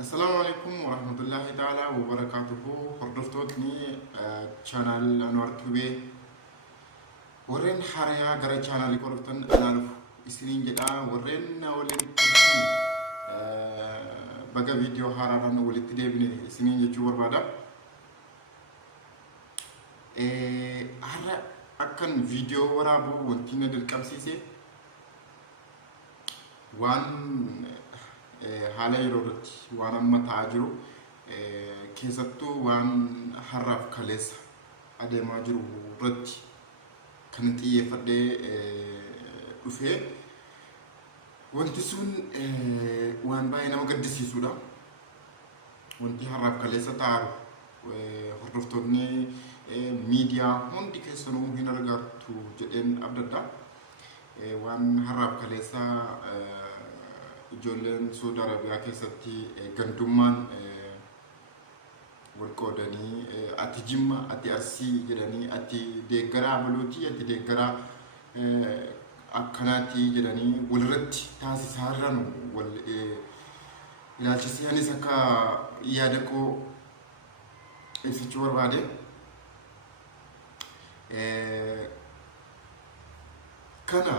السلام عليكم ورحمة الله تعالى وبركاته. حضرتوني channel أنوار كبير ورين حريا غير channel كورتن أنا إسلين جدا ورين ولين بقى فيديو هاران ولين تدبني إسلين جوا بعدا هذا أكن فيديو ورابو وانتينا دلكمسيسه وان حالا يرورت وانا متاجرو keessattuu waan harraaf kaleessa adeemaa jiru irratti kan xiyyeeffadhee dhufee wanti sun waan baay'ee nama gaddisiisudha. Wanti harraaf kaleessa ta'u hordoftoonni miidiyaa hundi keessanuu hin argattu jedheen abdadda. Waan harraaf kaleessa ijoolleen Saudi Arabiyaa keessatti gandummaan walqoodanii ati jimma ati arsii jedhanii ati deeggaraa baluutii ati deeggaraa akkanaatii jedhanii walirratti taasisaa jiran wal ilaalchisanii akka yaada koo ibsachuu barbaade. Kana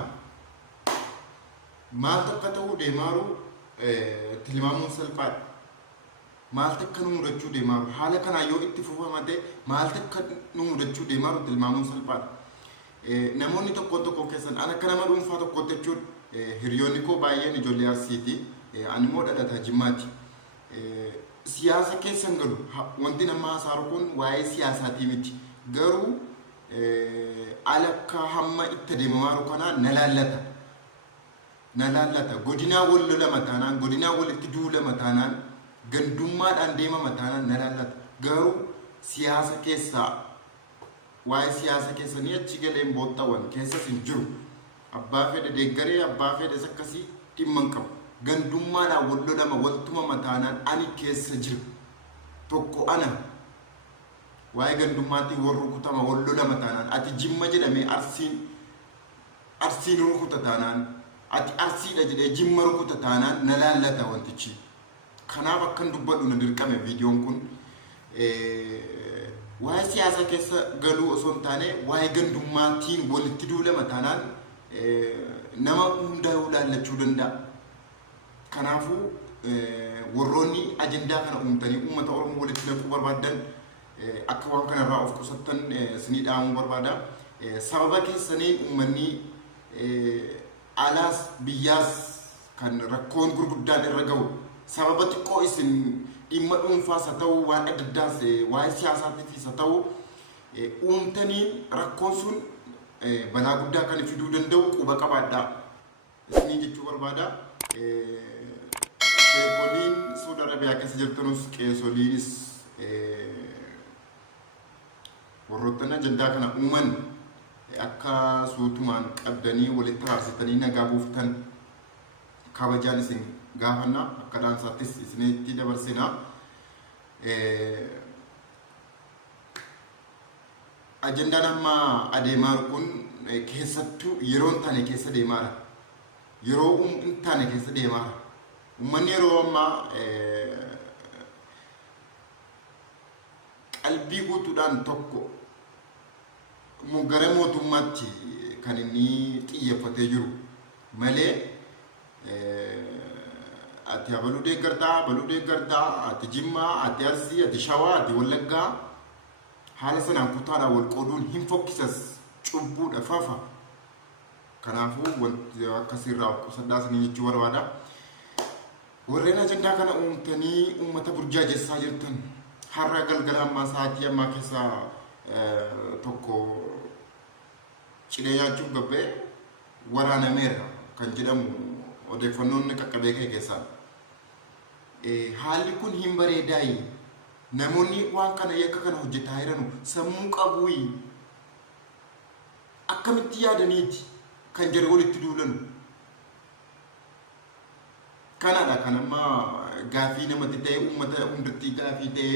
maaltu akka ta'u deemaaru tilmaamuun salphaadha. Maaltu akka nu mudachuu deemaaru haala kanaa yoo itti fufamate maaltu akka nu mudachuu deemaaru tilmaamuun salphaadha. Namoonni tokko keessan ana akka nama dhuunfaa tokkotti jechuun hiriyoonni koo baay'een ijoollee Arsiiti. Ani immoo dhalataa Jimmaati. Siyaasa keessan galu wanti nama haasaaru kun waa'ee siyaasaatii miti. Garuu alakka hamma itti deemaaru kanaa na laallata. Godinaa wal lolama taanaan godinaa walitti duulama taanaan gandummaadhaan deemama taanaan na laallata. Garuu siyaasa keessaa waa'ee siyaasa keessanii achi galeen boottawwan keessas hin jiru. Abbaa fedhe deeggaree abbaa fedhe akkasii dhimma hin qabu. Gandummaadhaan wal lolama waltumama taanaan ani keessa jira. Tokko ana waa'ee gandummaatiin wal rukutama wal lolama taanaan ati jimma jedhamee arsiin rukuta taanaan ati arsiidha jedhee jimma rukuta taanaan na laallata wantichi. Kanaaf akkan dubbadhu na dirqame viidiyoon kun waa'ee siyaasa keessa galuu osoo hin taane waa'ee gandummaatiin walitti duulama taanaan nama hundaa'uu laallachuu danda'a. Kanaafuu warroonni ajandaa kana uumtanii uummata Oromoo walitti naquu barbaadan akka waan kanarraa of qusattan isinii dhaamuu barbaada. Sababa keessaniin uummanni alaas biyyaas kan rakkoon gurguddaan irra ga'u sababa xiqqoo isin dhimma dhuunfaas haa ta'u waan adda addaas waa'ee siyaasaatiifis haa ta'u uumtaniin rakkoon sun balaa guddaa kan fiduu danda'u quba qabaadhaa isinii jechuu barbaada. Sheekoliin Saudi Arabiyaa keessa jirtanus qeesoliinis warroottan ajandaa kana uuman akka suutumaan qabdanii walitti haarsitanii nagaa buuftan kabajaan isin gaafanna akka dhaamsaattis isinitti dabarsina. Ajandaan amma adeemaa kun keessattuu yeroo hin taane keessa deemaara. Yeroo hin taane keessa deemaara. Uummanni yeroo ammaa qalbii guutuudhaan tokko gara mootummaatti kan inni xiyyeeffatee jiru malee ati baluu deeggartaa ati jimmaa ati arsii ati shawaa ati wallaggaa haala sanaan kutaadhaan wal qooduun hin fokkisas cubbuudha fafa. Kanaafuu wanti akkasirraa qusadhaa isinii jechuu barbaada. Warreen ajandaa kana uumtanii uummata burjaajessaa jirtan har'a galgala ammaa sa'aatii ammaa keessaa tokko cidee nyaachuuf gabbee waraanameera kan jedhamu odeeffannoon qaqqabee ka'e keessaa. Haalli kun hin bareedaayi. Namoonni waan kana yakka kana hojjetaa jiranu sammuu qabuuyi. Akkamitti yaadaniiti kan jedhu walitti duulanu. Kanadha kan amma gaafii namatti ta'e uummata hundatti gaafii ta'e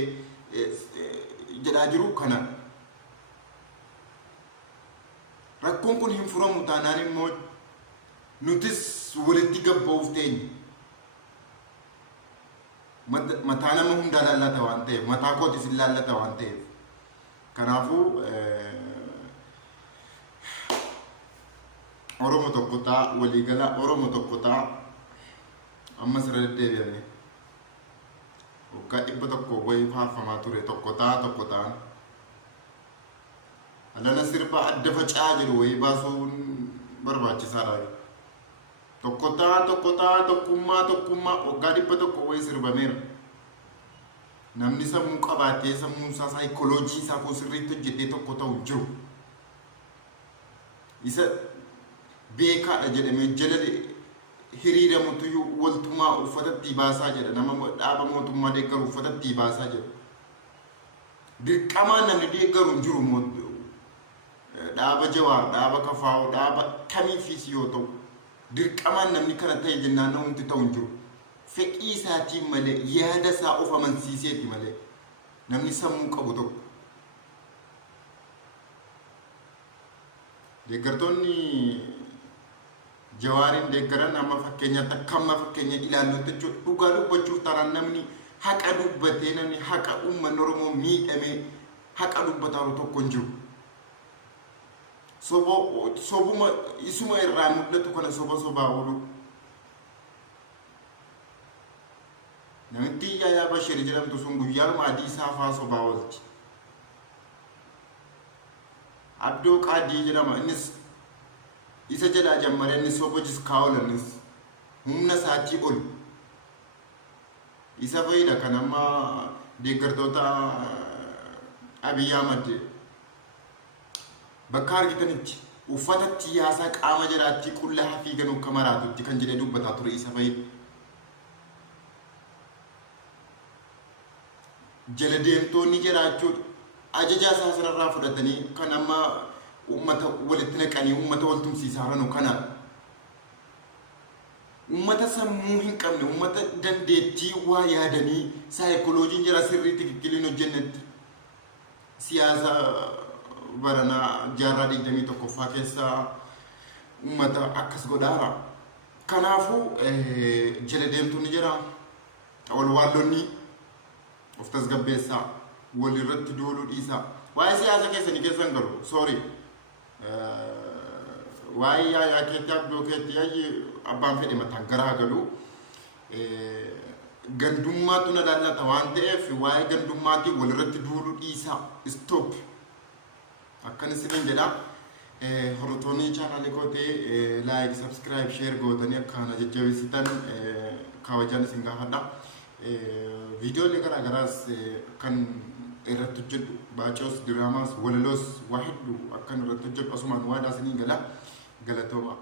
jedhaa jiru kana. Rakkoon kun hin furamu taanaan immoo nutis walitti gabba'uuf ta'e mataa nama hundaa laallata waan ta'eef mataa kootis hin laallata waan ta'eef kanaafuu Oromo tokko ta'a waliigala Oromo tokko ta'a amma sirra deddeebi'anii waggaa 100 wayii faarfamaa ture tokko ta'an alana sirba adda faca'aa jiru wayii baasuun barbaachisaadha. Tokko ta'a tokkummaa waggaa 100 wayii sirbameera. Namni sammuu qabaatee sammuun isaa saayikooloojii isaa kun sirriitti hojjetee tokko ta'u jiru. Isa beekaadha jedhamee jala hiriiramutu waltumaa uffatatti baasaa jedha. Nama dhaaba mootummaa deeggaru uffatatti baasaa jedha. Dirqamaan namni deeggaru hin jiru dhaaba Jawaar, dhaaba Kafaa'oo, dhaaba kamiifis yoo ta'u dirqamaan namni kana ta'e jennaan namni ta'u hin jiru. Fedhii isaatiin malee yaada isaa of amansiiseeti malee namni sammuu qabu tokko. Deeggartoonni Jawaarin deeggaran amma fakkeenyaatti akkamma fakkeenya ilaallutti jechuudha. Dhugaa dubbachuuf taanaan namni haqa dubbatee namni haqa uummanni Oromoo miidhamee haqa dubbataa tokko hin jiru. Sobuma isuma irraa mul'atu kana sobaa oolu. Namichi Yaayaa Bashir jedhamtu sun guyyaadhuma adii isaa fa'aa sobaa oolti. Abdoo Qaadii jedhama innis isa jalaa jammaree inni sobojis kaa'olanis humna isaatii ol. Isa fayyada kan amma deeggartoota Abiy Ahmed bakka argitanitti uffatatti yaasaa qaama jiraatti qullaa fiigan akka maraatutti kan jedhee dubbataa ture isa fayyada. Jala deemtoonni jiraachuun ajajaa isaa sirraa fudhatanii kan amma uummata walitti naqanii uummata waltumsiisaa jiran kana uummata sammuu hin qabne uummata dandeettii waa yaadanii saayikooloojiin jira sirriitti kikkiliin hojjennetti siyaasa baranaa jaarraa 21ffaa keessaa uummata akkas godhaara. Kanaafuu jala deemtoonni jira walwaallonni of tasgabbeessaa walirratti duuluu dhiisaa. Waa'ee siyaasa keessanii keessan galu sorry waa'ee Yaayaa keetti Abdoo keetti yaa'ii abbaan fedhe mataan garaa galu gandummaatu na laallata waan ta'eef waa'ee gandummaatii walirratti duuluu dhiisaa stop akkan isiniin jedha. Hordoftoonni chaanaalii kootee like subscribe share gootanii akkana jajjabeessitan kabajaan isin gaafadha. Viidiyoolee garaagaraas kan irratti hojjedhu baacoos diraamaas walaloos waa hedduu akkan irratti hojjedhu asumaan waadhaa isinii gala galatooma.